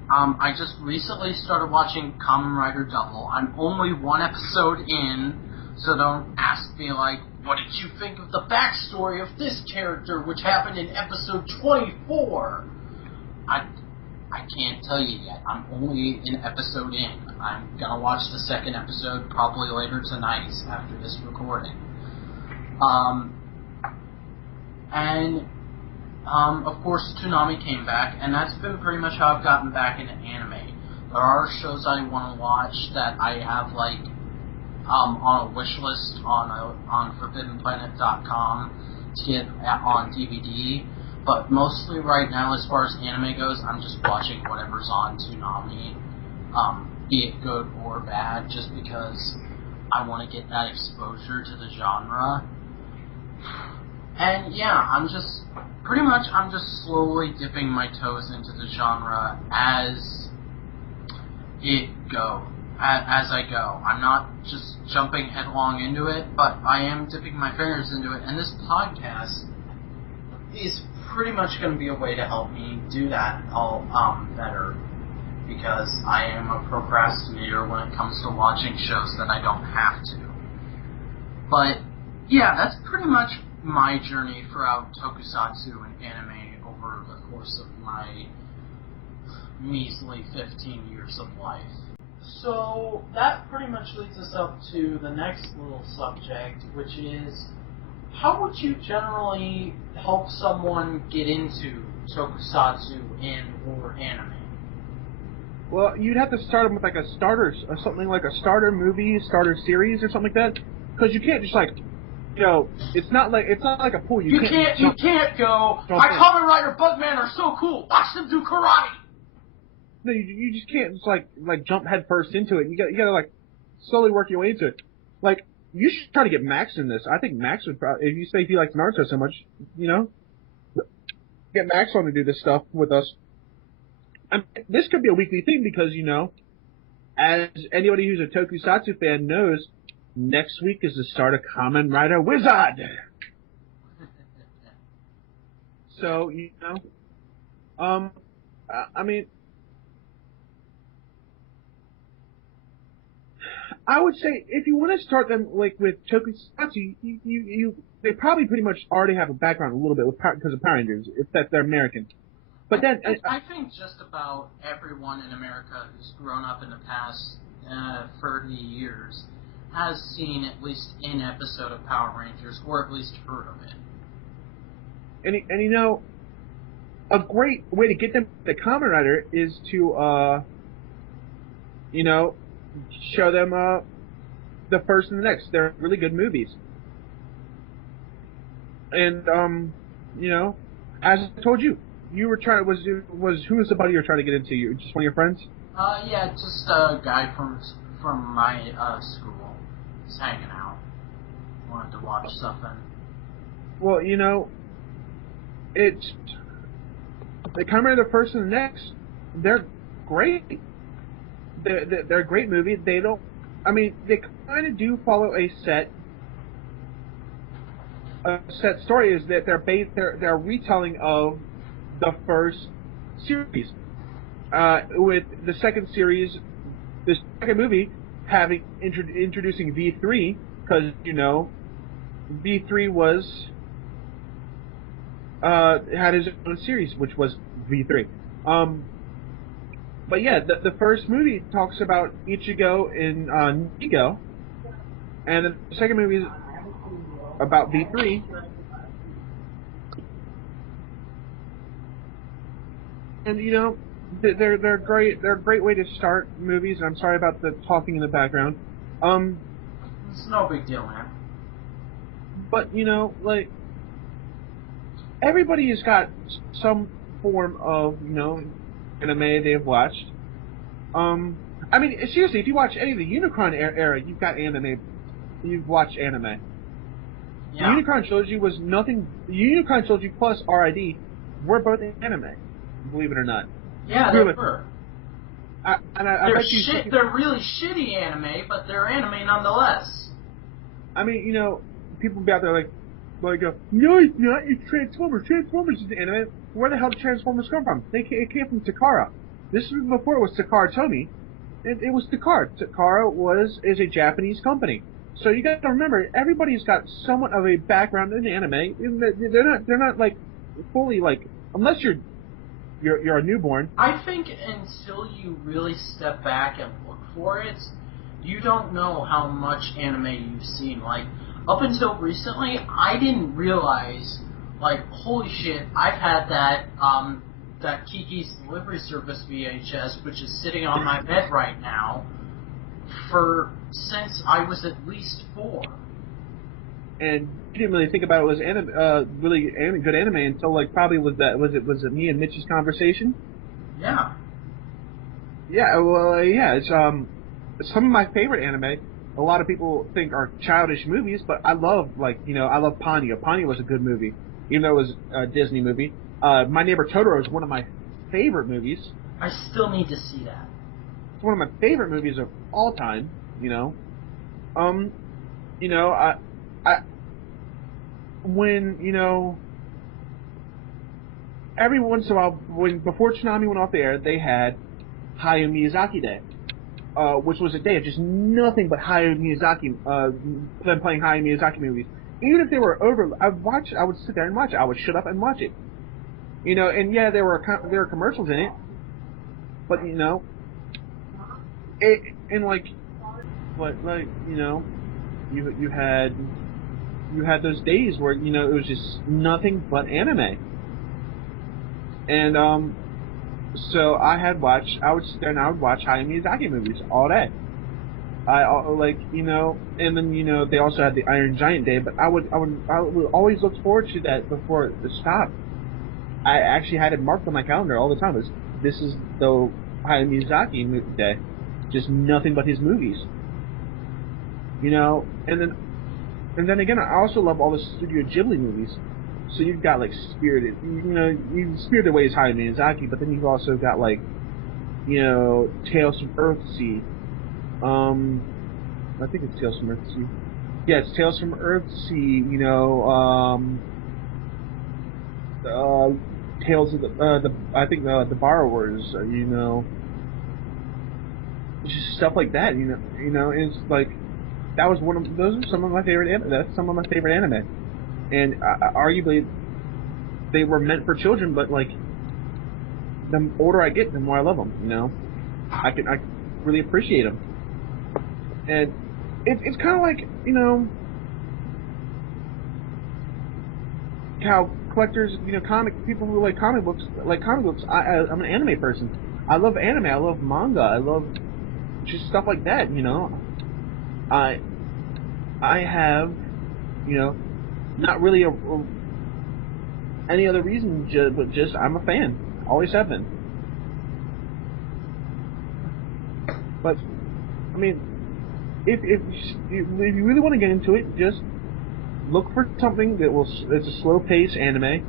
I just recently started watching Kamen Rider Double. I'm only 1 episode in, so don't ask me like, what did you think of the backstory of this character, which happened in episode 24? I can't tell you yet. I'm only an episode in. I'm gonna watch the 2nd episode probably later tonight after this recording. Of course, Toonami came back, and that's been pretty much how I've gotten back into anime. There are shows I want to watch that I have, like, on a wish list on ForbiddenPlanet.com to get on DVD, but mostly right now, as far as anime goes, I'm just watching whatever's on Toonami, be it good or bad, just because I want to get that exposure to the genre. And yeah, I'm just slowly dipping my toes into the genre as I go. I'm not just jumping headlong into it, but I am dipping my fingers into it, and this podcast is pretty much going to be a way to help me do that all better, because I am a procrastinator when it comes to watching shows that I don't have to. But yeah, that's pretty much my journey throughout tokusatsu and anime over the course of my measly 15 years of life. So that pretty much leads us up to the next little subject, which is, how would you generally help someone get into tokusatsu and or anime? Well, you'd have to start them with like a starter, or something like a starter movie, starter series, or something like that. Because you can't just like, it's not like a pool. You can't go. Kamen Rider Bugman are so cool. Watch them do karate. No, you just can't just like jump head first into it. You gotta like slowly work your way into it. Like, you should try to get Max in this. I think Max would probably, if you say he likes Naruto so much, get Max on to do this stuff with us. This could be a weekly thing because, as anybody who's a tokusatsu fan knows, next week is the start of Kamen Rider Wizard. So, I mean, I would say if you want to start them like with tokusatsu, they probably pretty much already have a background a little bit because of Power Rangers, if that they're American. But then I think just about everyone in America who's grown up in the past 30 years has seen at least an episode of Power Rangers, or at least heard of it. And you know, a great way to get them the Kamen Rider is to, you know, show them the first and the next. They're really good movies. And you know, as I told you, you were trying who was the buddy you were trying to get into? You just one of your friends? Yeah, just a guy from my school, just hanging out. Wanted to watch something. Well, you know, it's they come in the first and the next. They're great. They're a great movie. They don't. I mean, they kind of do follow a set story. Is that they're a retelling of the first series. With the second series, the second movie having introducing V3, because you know V3 was had his own series, which was V3. But yeah, the first movie talks about Ichigo and Nigo, and the second movie is about V3. And you know, they're great. They're a great way to start movies. I'm sorry about the talking in the background. It's no big deal, man. But you know, like everybody has got some form of anime they've watched. I mean, seriously, if you watch any of the Unicron era, you've got anime. You've watched anime. Yeah. The Unicron trilogy was nothing. The Unicron trilogy plus RID were both anime. Believe it or not. Yeah, they were. They're really shitty anime, but they're anime nonetheless. I mean, you know, people be out there like go, no, it's not. It's Transformers. Transformers is anime. Where the hell did Transformers come from? It came from Takara. This was before it was Takara Tomy. It was Takara. Takara is a Japanese company. So you got to remember, everybody's got somewhat of a background in anime. They're not like fully like, unless you're a newborn. I think until you really step back and look for it, you don't know how much anime you've seen. Like, up until recently, I didn't realize, like, holy shit, I've had that Kiki's Delivery Service VHS, which is sitting on my bed right now, since I was at least 4. And you didn't really think about it was good anime until like probably was it me and Mitch's conversation? Yeah. Yeah, well, yeah, it's some of my favorite anime. A lot of people think are childish movies, but I love I love Ponyo. Ponyo was a good movie, even though it was a Disney movie. My Neighbor Totoro is one of my favorite movies. I still need to see that. It's one of my favorite movies of all time. Every once in a while, before Tsunami went off the air, they had Hayao Miyazaki Day, which was a day of just nothing but Hayao Miyazaki, them playing Hayao Miyazaki movies. Even if they were over, I would sit there and watch it. I would shut up and watch it. And yeah, there were commercials in it, but you had those days where it was just nothing but anime, and so I would sit there and I would watch Hayao Miyazaki movies all day. And then they also had the Iron Giant Day, but I would always look forward to that before it stopped. I actually had it marked on my calendar all the time. This is the Hayao Miyazaki Day, just nothing but his movies. And then again, I also love all the Studio Ghibli movies. So you've got like Spirited, Spirited Away is Hayao Miyazaki, but then you've also got like, Tales from Earthsea. I think it's Tales from Earthsea. Yeah, it's Tales from Earthsea. Tales of the Borrowers. Just stuff like that. It's like. Those are some of my favorite. That's some of my favorite anime, and arguably, they were meant for children. But like, the older I get, the more I love them. I really appreciate them. And it's kind of like, you know, how collectors, you know, people who like comic books, I'm an anime person. I love anime. I love manga. I love just stuff like that. You know, I have, you know, not really any other reason, but just I'm a fan. Always have been. But I mean, if you really want to get into it, just look for something it's a slow pace anime,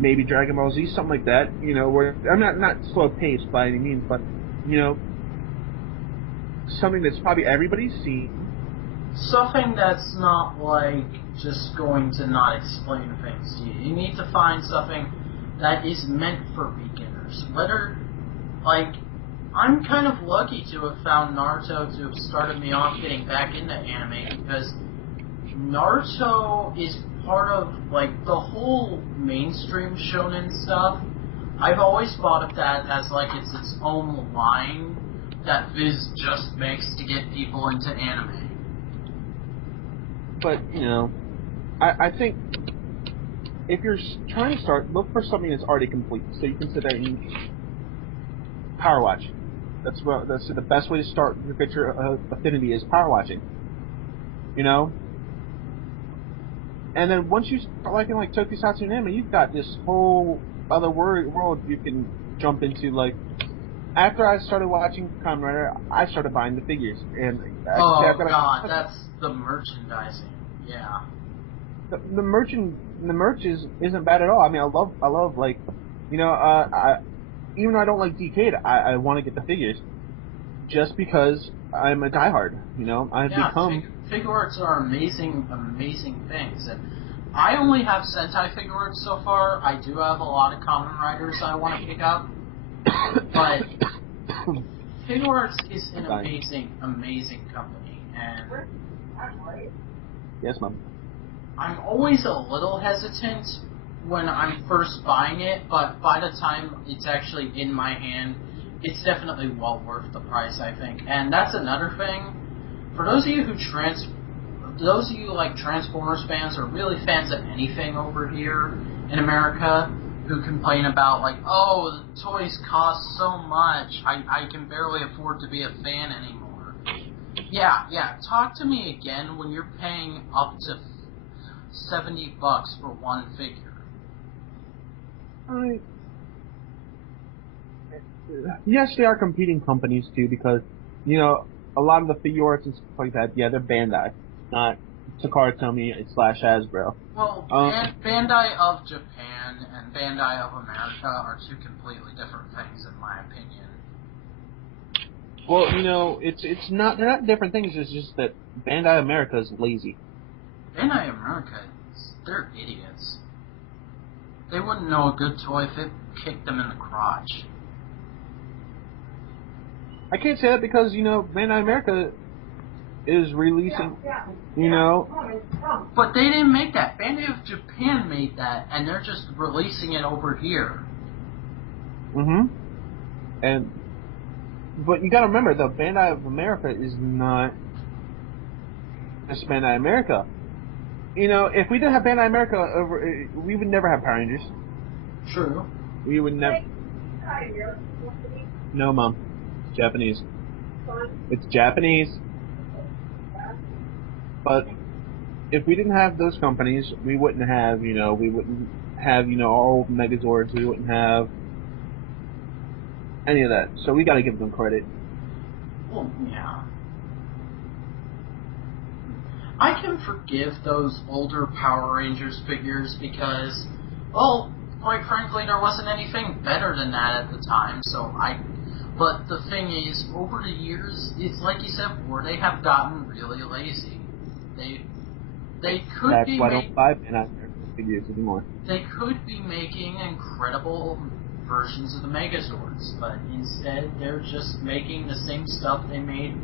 maybe Dragon Ball Z, something like that. You know, where I'm not slow paced by any means, but you know, something that's probably everybody's seen. Something that's not like just going to not explain things to you. You need to find something that is meant for beginners. Whether, like, I'm kind of lucky to have found Naruto to have started me off getting back into anime, because Naruto is part of, like, the whole mainstream shonen stuff. I've always thought of that as, like, it's its own line that Viz just makes to get people into anime. But, you know, I think if you're trying to start, look for something that's already complete, so you can sit there and power watch. That's the best way to start your picture affinity is power watching. You know? And then once you start liking like tokusatsu and anime, you've got this whole other world you can jump into. Like, after I started watching Kamen Rider, I started buying the figures. And that's the merchandising. Yeah. The merch isn't bad at all. I mean, I love like, you know, even though I don't like DK, I want to get the figures just because I'm a diehard. You know, figure arts are amazing things. And I only have Sentai figure arts so far. I do have a lot of Kamen Riders I want to pick up, but figure arts is an amazing company. And yes, Mom. I'm always a little hesitant when I'm first buying it, but by the time it's actually in my hand, it's definitely well worth the price, I think. And that's another thing. For those of you like Transformers fans or really fans of anything over here in America who complain about like, oh, the toys cost so much, I can barely afford to be a fan anymore. Yeah, talk to me again when you're paying up to $70 for one figure. Yes, they are competing companies too, because you know a lot of the figure arts and stuff like that. Yeah, they're Bandai, not Takara Tomy / Hasbro. Well, Bandai of Japan and Bandai of America are two completely different things, in my opinion. Well, you know, they're not different things. It's just that Bandai America is lazy. Bandai America, they're idiots. They wouldn't know a good toy if it kicked them in the crotch. I can't say that because, you know, Bandai America is releasing, you know... But they didn't make that. Bandai of Japan made that, and they're just releasing it over here. But you gotta remember, though, Bandai of America is not just Bandai America. You know, if we didn't have Bandai America, we would never have Power Rangers. True. We would never... No, Mom. It's Japanese. It's Japanese. But if we didn't have those companies, we wouldn't have, our old Megazords. We wouldn't have any of that. So we gotta give them credit. Well, yeah. I can forgive those older Power Rangers figures because, well, quite frankly, there wasn't anything better than that at the time, But the thing is, over the years, it's like you said before, they have gotten really lazy. They could That's be why I don't buy Bandai figures anymore. They could be making incredible versions of the Megazords, but instead they're just making the same stuff they made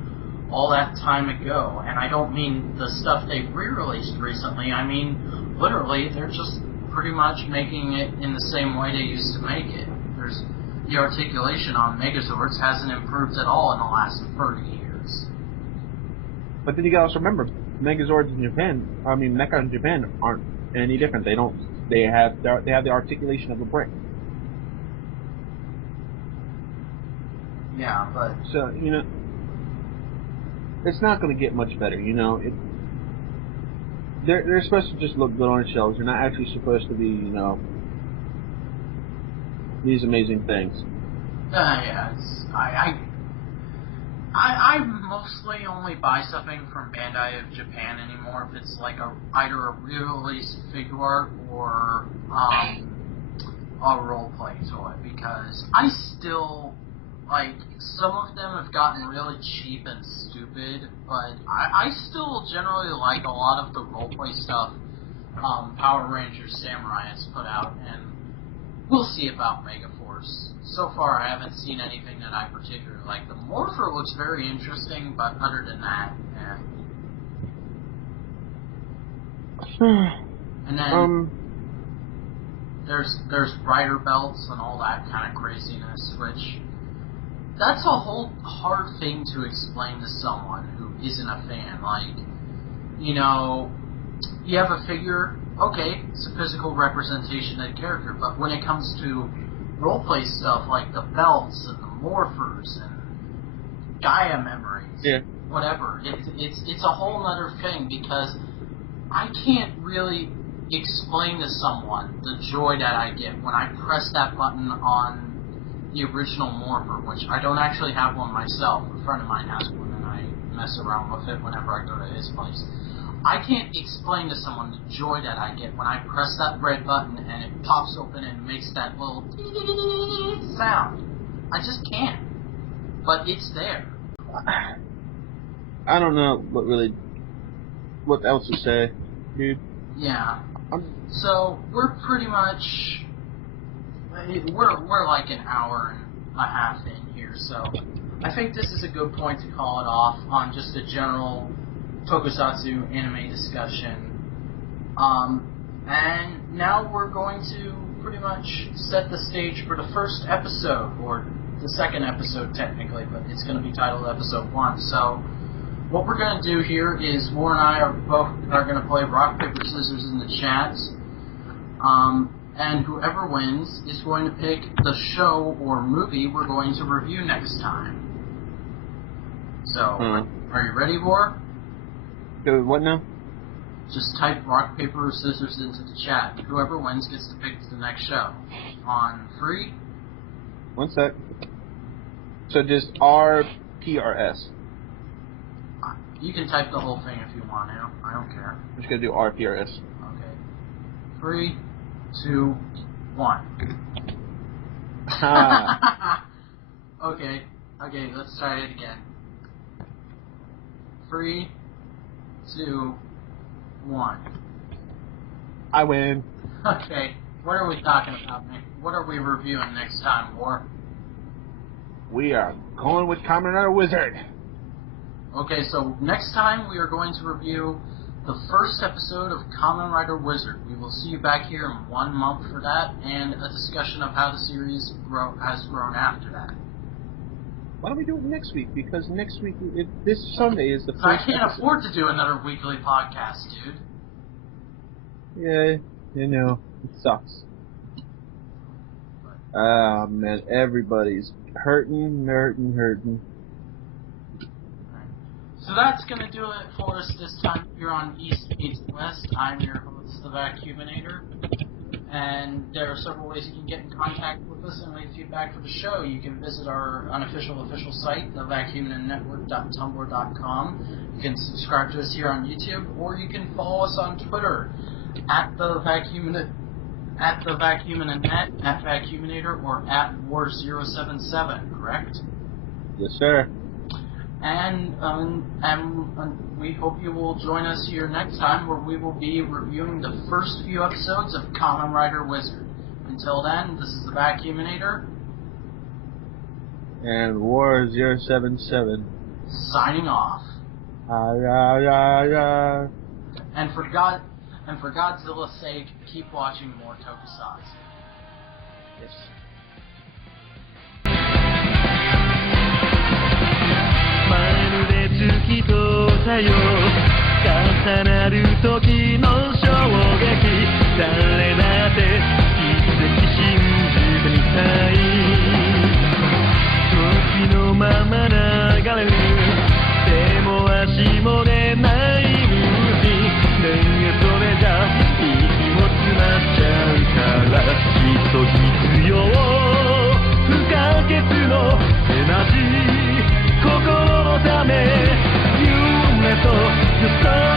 all that time ago. And I don't mean the stuff they re-released recently, I mean literally they're just pretty much making it in the same way they used to make it. The articulation on Megazords hasn't improved at all in the last 30 years. But then you gotta also remember, Megazords in Japan, Mecha in Japan aren't any different. They have the articulation of a brick. Yeah, but So, it's not going to get much better, They're supposed to just look good on shelves. They're not actually supposed to be, these amazing things. yeah, I mostly only buy something from Bandai of Japan anymore if it's like either a re-release figure art or a role-play toy, because I still, some of them have gotten really cheap and stupid, but I still generally like a lot of the role-play stuff Power Rangers Samurai has put out, and we'll see about Megaforce. So far, I haven't seen anything that I particularly like. The Morpher looks very interesting, but other than that, And then there's rider belts and all that kind of craziness, which that's a whole hard thing to explain to someone who isn't a fan. You have a figure, okay, it's a physical representation of the character, but when it comes to roleplay stuff like the belts and the morphers and Gaia memories, whatever, it's a whole other thing, because I can't really explain to someone the joy that I get when I press that button on the original morpher, which I don't actually have one myself. A friend of mine has one, and I mess around with it whenever I go to his place. I can't explain to someone the joy that I get when I press that red button and it pops open and makes that little sound. I just can't. But it's there. I don't know what else to say, dude. Yeah. So we're pretty much we're like an hour and a half in here, so I think this is a good point to call it off on just a general tokusatsu anime discussion. And now we're going to pretty much set the stage for the first episode, or the second episode technically, but it's going to be titled Episode 1. So what we're going to do here is War and I are going to play rock, paper, scissors in the chat. And whoever wins is going to pick the show or movie we're going to review next time. So, are you ready, War? What now? Just type rock, paper, or scissors into the chat. Whoever wins gets to pick the next show. On 3. 1 sec. So just RPRS. You can type the whole thing if you want to. I don't care. I'm just gonna do RPRS. Okay. 3, 2, 1. Okay, let's try it again. 3, 2, 1. I win. Okay, what are we talking about, Nick? What are we reviewing next time, War? We are going with Kamen Rider Wizard. Okay, so next time we are going to review the first episode of Kamen Rider Wizard. We will see you back here in 1 month for that, and a discussion of how the series has grown after that. Why don't we do it next week? Because next week, this Sunday is the first I can't episode. afford to do another weekly podcast, dude. Yeah, it sucks. Ah, man, everybody's hurting. So that's going to do it for us this time here on East Meets West. I'm your host, the Vacuuminator. And there are several ways you can get in contact with us and leave feedback for the show. You can visit our unofficial official site, thevacuuminanetwork.tumblr.com. You can subscribe to us here on YouTube, or you can follow us on Twitter at the Vacuuminanet, at Vacuuminator, or at War077, correct? Yes, sir. And we hope you will join us here next time, where we will be reviewing the first few episodes of Kamen Rider Wizard. Until then, this is the Vacuuminator. And War077. Signing off. And for Godzilla's sake, keep watching more Tokusatsu. Yes. まるで月とさよ重なる時の衝撃誰だって奇跡信じてみたい時のまま流れる手も足も出ない無事ねえそれじゃ息も詰まっちゃうからきっと必要不可欠のエナジー心のため夢と予想